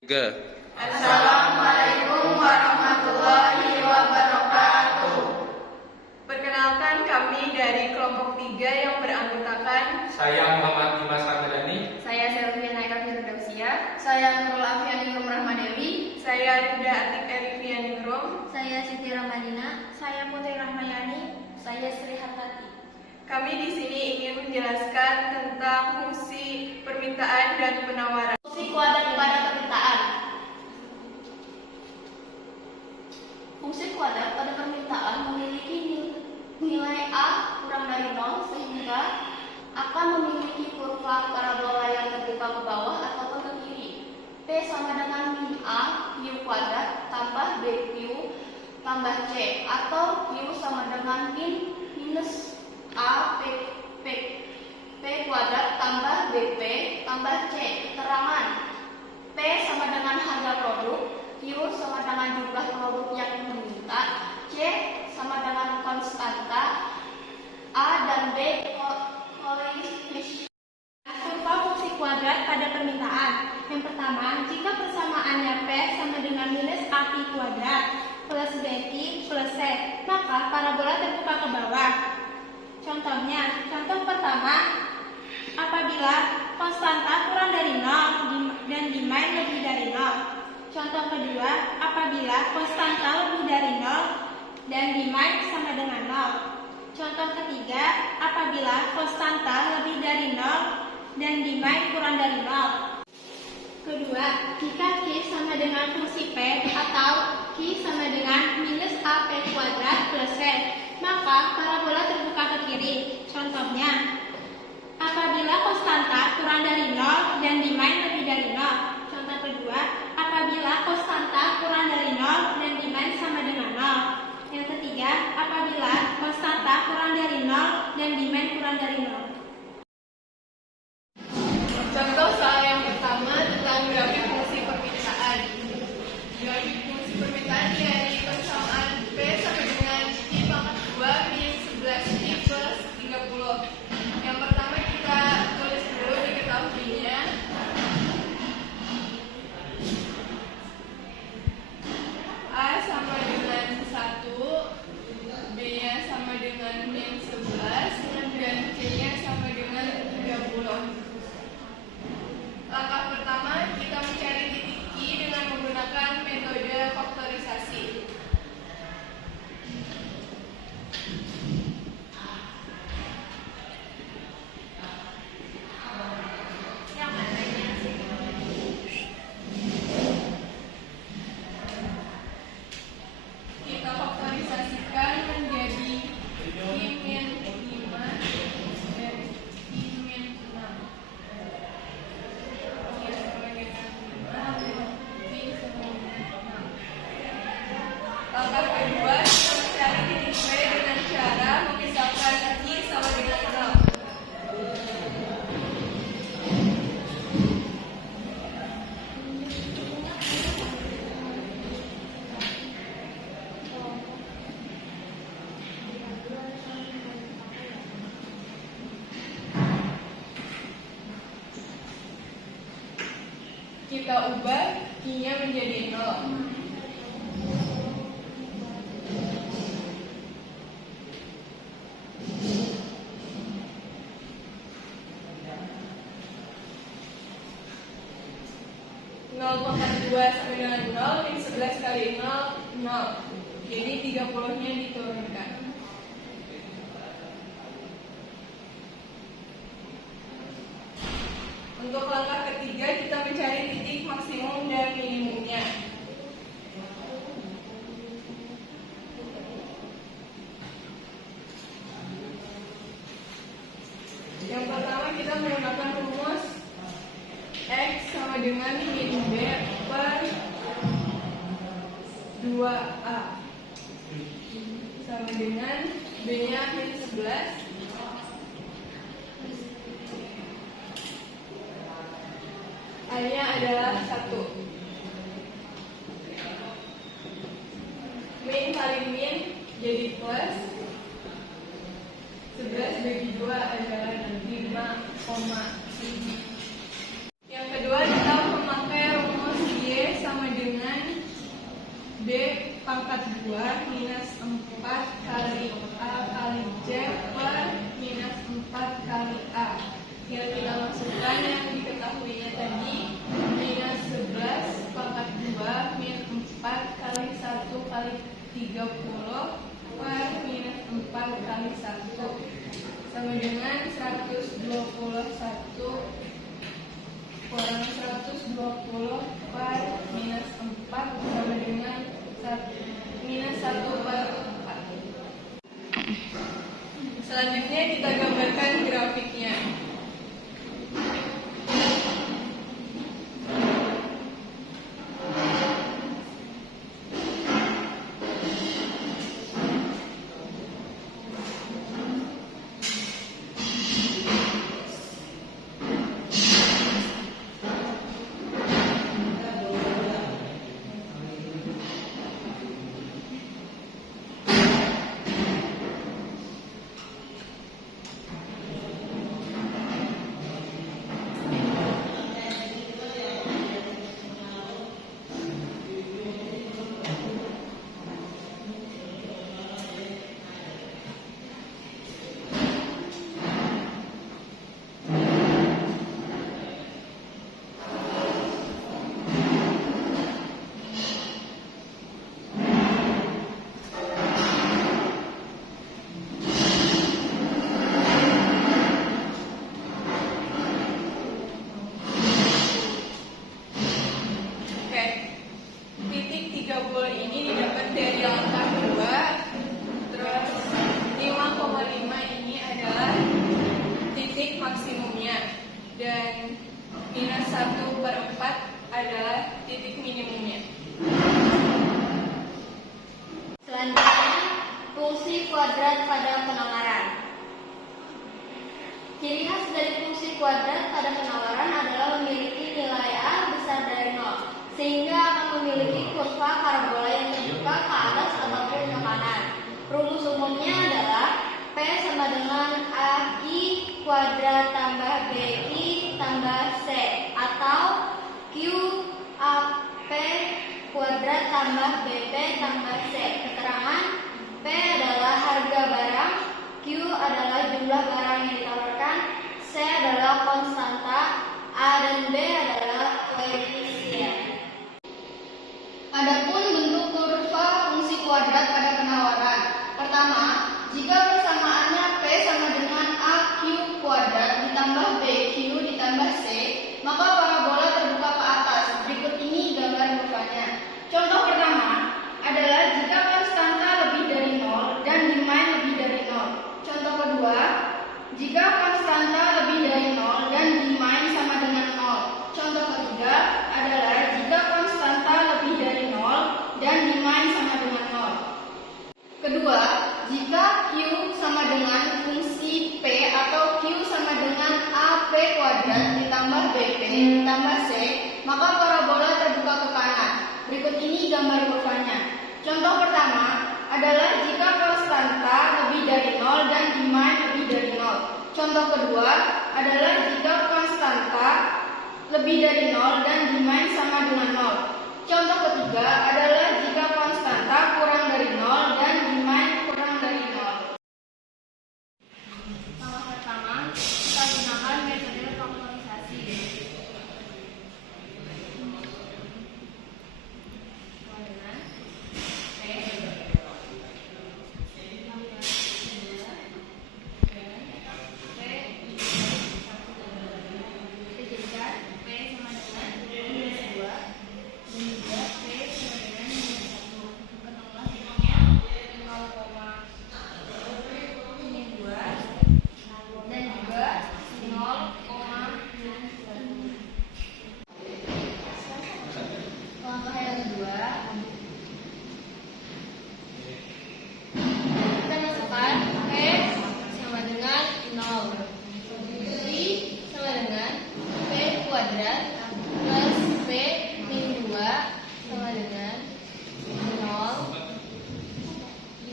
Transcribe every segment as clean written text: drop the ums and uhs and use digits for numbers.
3. Assalamualaikum warahmatullahi wabarakatuh. Perkenalkan, kami dari kelompok 3 yang beranggotakan Saya Muhammad Dimas Ramadhani. Saya Selvia Naika Firdausia. Saya Nurul Afianingrum Rahmadewi. saya Rida Atik Erifianingrum. Saya Siti Ramadina. Saya Putri Rahmayani. Saya Sri Hartati. Kami di sini ingin menjelaskan tentang fungsi permintaan dan penawaran. Fungsi kuadrat pada permintaan. Fungsi kuadrat pada permintaan memiliki nilai A kurang dari 0 sehingga akan memiliki kurva parabola yang terbuka ke bawah ataupun ke kiri. P sama dengan min A Q kuadrat tambah BQ tambah C, atau Q sama dengan min minus A P kuadrat tambah BP tambah C. Keterangan: P sama dengan harga produk, Q sama dengan jumlah produk yang diminta, C sama dengan konstanta, A dan B koefisien. Kurva fungsi kuadrat pada permintaan. Yang pertama, jika persamaannya P sama dengan minus AP kuadrat plus BQ plus C, maka parabola terbuka ke bawah. Contohnya, contoh pertama, apabila konstanta kurang dari 0 dan dimain lebih dari 0. Contoh kedua, apabila konstanta lebih dari 0 dan dimain sama dengan 0. Contoh ketiga, apabila konstanta lebih dari 0 dan dimain kurang dari 0. Kedua, jika Q sama dengan fungsi P atau Q sama dengan minus AP kuadrat plus C, maka parabola terbuka ke kiri. Contohnya, apabila konstanta kurang dari 0 dan dimain lebih dari 0. Contoh kedua, apabila konstanta kurang dari 0 dan dimain sama dengan 0. Yang ketiga, apabila konstanta kurang dari 0 dan dimain kurang dari 0. Contoh soal yang pertama tentang grafik fungsi permintaan. Grafik fungsi permintaan dari persamaan P sama dengan I pangkat 2 min 11 I plus 30. Yang pertama kita tulis dulu diketahuinya. A sama dengan 1, B-nya sama dengan min 11, dan C-nya sama dengan 30. Langkah pertama, kita mencari titik I dengan menggunakan metode faktorisasi. Kita faktorisasikan menjadi I min 5 dan I min 6. Langkah kedua, kita mencari titik P dengan cara memisahkan I sama dengan 0. Kita ubah I-nya menjadi 0. Pangkat 2 sama dengan 0, min 11 kali 0, 0. Jadi 30-nya diturunkan. Untuk langkah ketiga, kita mencari titik maksimum dan minimumnya. Yang pertama, kita menggunakan rumus X sama dengan min B per 2A sama dengan B-nya min 11. A-nya adalah 1. Min kali min jadi plus. 11 bagi 2 adalah 5,7. Yang kedua, kita memakai rumus Y pangkat 2 minus 4 kali A kali J per minus 4 kali A. Yang kita masukkan yang diketahuinya tadi, minus 11 pangkat 2 min 4 kali 1 kali 30 per minus 4 kali 1 sama dengan 121 kurang 120 per minus 4 sama dengan minus 1 per 4. Selanjutnya kita gambarkan grafiknya. Ini didapat dari langkah 2. Terus 5,5 ini adalah titik maksimumnya. Dan minus 1/4 adalah titik minimumnya. Selanjutnya, fungsi kuadrat pada penawaran. Ciri khas dari fungsi kuadrat pada penawaran adalah memiliki nilai A besar dari 0, sehingga akan memiliki kurva parabola yang terbuka ke atas ataupun ke kanan. Rumus umumnya adalah P sama dengan AI kuadrat tambah BI tambah C, atau QAP kuadrat tambah BP tambah C. Keterangan P adalah harga barang, Q adalah jumlah barang yang ditawarkan, C adalah konstanta, A dan B adalah koefisien. Adapun bentuk kurva fungsi kuadrat pada penawaran. Pertama, jika persamaannya P sama dengan AQ kuadrat ditambah BQ ditambah C, maka parabola terbuka ke atas. Berikut ini gambar kurvanya. Contoh pertama adalah jika konstanta lebih dari 0 dan demand lebih dari 0. Contoh kedua, jika konstanta lebih dari 0 dan demand sama dengan 0. Contoh ketiga adalah jika konstanta lebih dari 0 dan demand sama dengan 0. Kedua, jika Q sama dengan fungsi P atau Q sama dengan AP kuadrat ditambah BP ditambah C, maka parabola terbuka ke kanan. Berikut ini gambar kurvanya. Contoh pertama adalah jika konstanta lebih dari 0 dan demand lebih dari 0. Contoh kedua adalah jika konstanta lebih dari 0 dan demand sama dengan 0. Contoh ketiga adalah jika konstanta kurang dari 0 dan demand kurang dari 0. Langkah pertama, kita gunakan metode faktorisasi.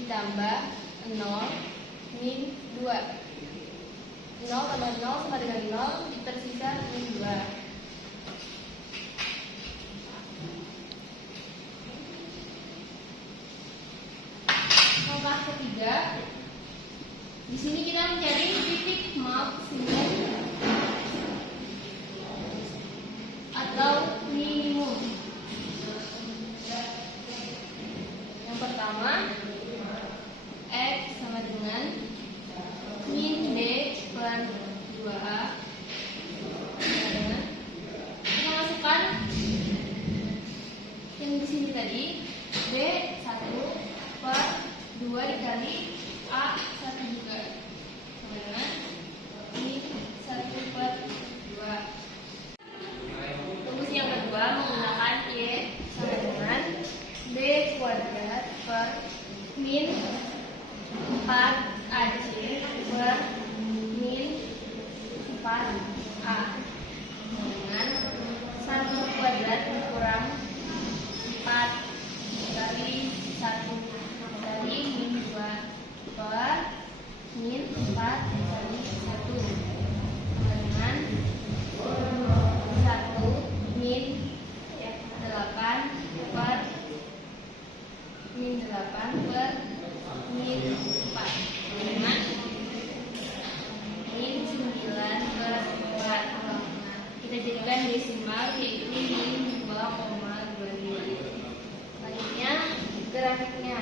Ditambah 0 min 2. 0 tambah 0 sama dengan 0, tersisa min 2. Di sini kita mencari titik maksimum atau minimum. Yang pertama, X sama dengan min B per 2A. Kita masukkan yang di sini tadi, B 1 per 2 dikali A 1 juga sama dengan min 1 per 2. Rumus yang kedua menggunakan Y sama dengan B kuadrat per min 4AC per min 4A dengan 1 kuadrat kurang 4 kali 1 kali min 2 per min 4 kali 1 sama dengan 1 min 8 per min 8 per min 4 dengan min 9 per 4. Kita jadikan desimal yaitu min 2,25. Selanjutnya grafiknya.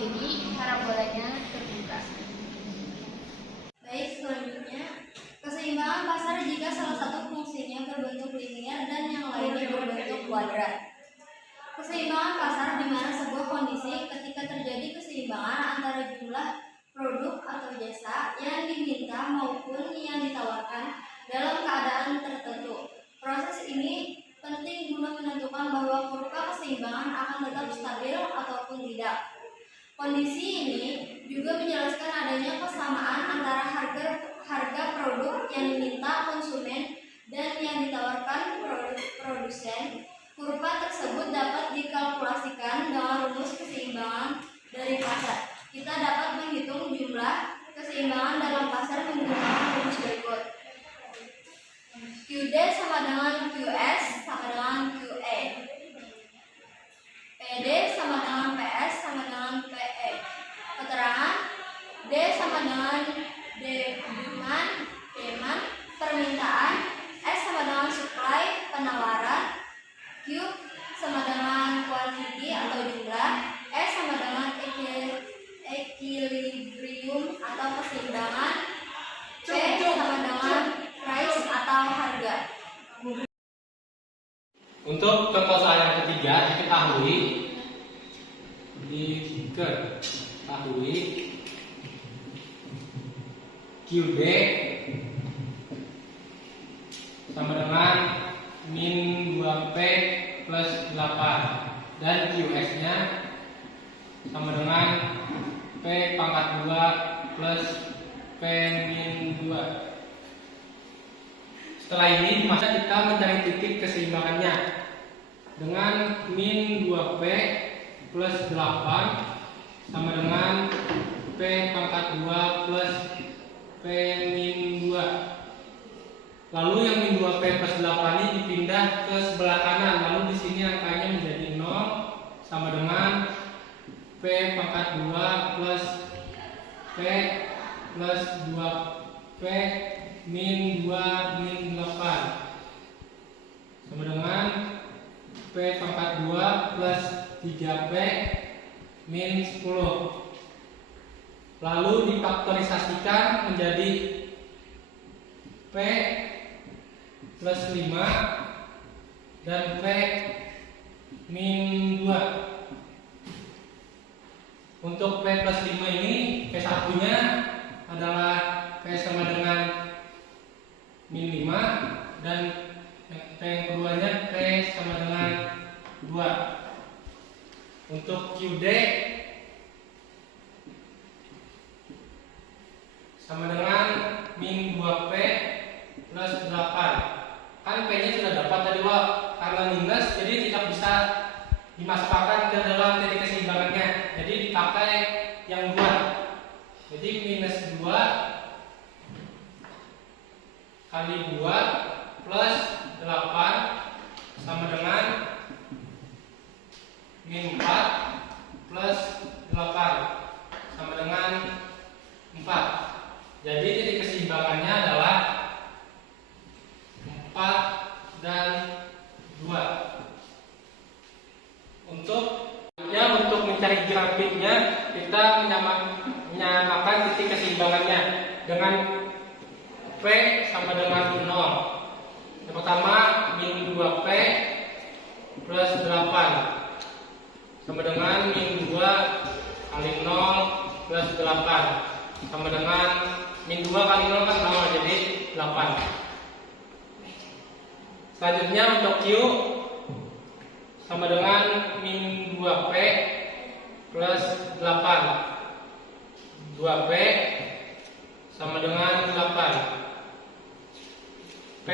Jadi parabolanya terbuka. Baik, selanjutnya keseimbangan pasar jika salah satu fungsinya berbentuk linier dan yang lainnya berbentuk kuadrat. Keseimbangan pasar di mana sebuah kondisi ketika terjadi keseimbangan antara jumlah produk atau jasa yang diminta maupun yang ditawarkan dalam keadaan tertentu. Proses ini penting guna menentukan bahwa kurva keseimbangan akan tetap stabil ataupun tidak. Kondisi ini juga menjelaskan adanya kesamaan antara harga produk yang diminta konsumen dan yang ditawarkan produsen. Kurva tersebut dapat dikalkulasikan dengan rumus keseimbangan dari pasar. Kita dapat menghitung jumlah keseimbangan dalam pasar menggunakan rumus berikut. QD sama dengan QS sama dengan QE. PD sama dengan PS sama dengan PE. Keterangan D sama dengan demand, permintaan, S sama dengan supply, penawaran, Q sama dengan quantity atau jumlah, S sama dengan equilibrium atau keseimbangan, P sama dengan price atau harga. Untuk contoh soal yang ketiga diketahui QD sama dengan min 2P plus 8 dan QS nya sama dengan P pangkat 2 plus P min 2. Setelah ini maka kita mencari titik keseimbangannya dengan min 2P plus 8 sama dengan P pangkat 2 plus P min 2. Lalu yang min 2P plus 8 ini dipindah ke sebelah kanan. Lalu di sini angkanya menjadi 0 sama dengan P pangkat 2 plus P plus 2P min 2 min 8 sama dengan P pangkat 2 plus 3P min 10. Lalu difaktorisasikan menjadi P plus 5 dan P min 2. Untuk P plus 5 ini P1 nya adalah P sama dengan min 5 dan P yang keduanya P sama dengan 2. Untuk QD sama dengan min 2P plus 8. Kan P nya sudah dapat tadi Wak, karena minus jadi tidak bisa dimasukkan ke dalam titik keseimbangannya, jadi dipakai yang 2. Jadi minus 2 kali 2 plus 8 sama dengan min 4 plus 8 sama dengan 4. Jadi titik keseimbangannya adalah 4 dan 2. Untuk mencari grafiknya kita menyamakan titik keseimbangannya dengan P sama dengan 0. Yang pertama min 2P plus 8 sama dengan min 2 kali 0 plus 8 sama dengan min 2 kali 0 kan 0, jadi 8. Selanjutnya untuk Q sama dengan min 2P plus 8. 2P sama dengan 8. P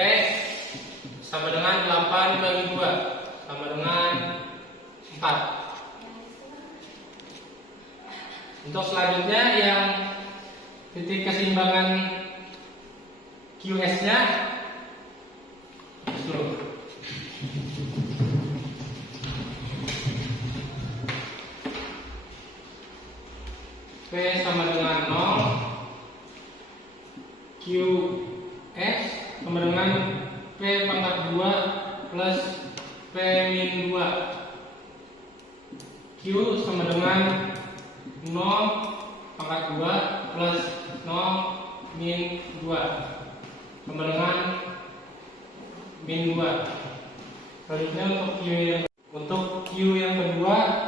sama dengan 8 bagi 2 sama dengan 4. Untuk selanjutnya yang titik keseimbangan QS nya P sama dengan 0, QS sama dengan P pangkat 2 plus P min 2. Q sama dengan 0 pangkat 2 plus 0 min 2 sama dengan min 2. Selanjutnya untuk Q yang kedua,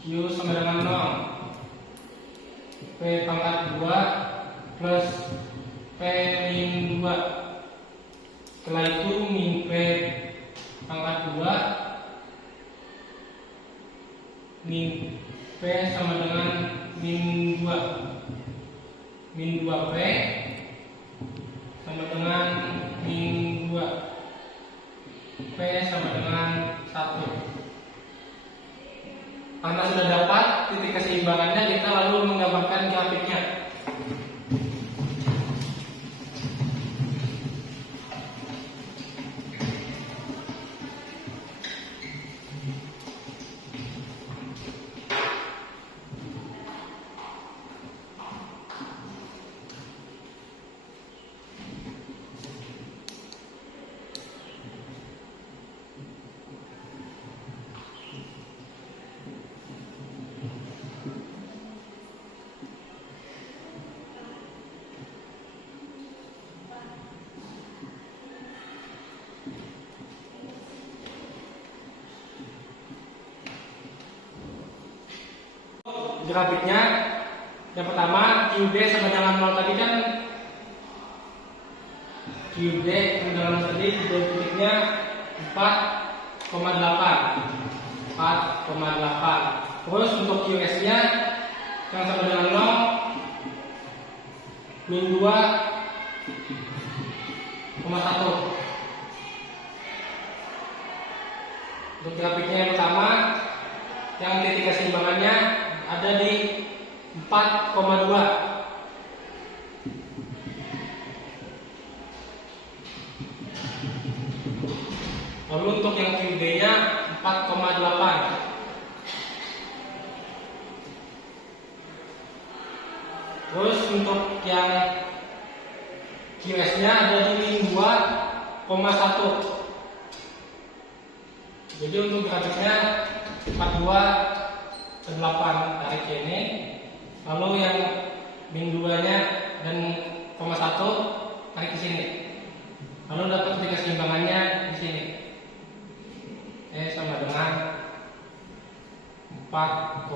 Q sama dengan 0, P pangkat 2 plus P min 2. Setelah itu min P pangkat 2 min P sama dengan min 2. Min 2P sama dengan min 2. P sama dengan 1. Karena sudah dapat titik keseimbangannya, kita lalu menggambarkan grafiknya. Grafiknya yang pertama QD sama dengan 0 tadi kan, QD sama dengan tadi titiknya 4,8. Terus untuk QS nya yang sama dengan 0 min 2,1. Untuk grafiknya yang pertama yang titik keseimbangannya ada di 4,2. Lalu untuk yang QD nya 4,8. Terus untuk yang QS-nya ada di min 2,1. Jadi untuk grafiknya 42,8 tarik ke ini. Lalu yang min 2-nya dan 0,1 tarik ke sini. Lalu dapat keseimbangannya di sini. Sama dengan 4,2.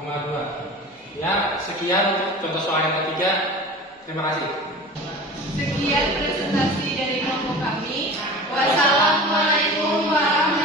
Ya, sekian untuk contoh soal yang ketiga. Terima kasih. Sekian presentasi dari kelompok kami. Wassalamualaikum warahmatullahi wabarakatuh.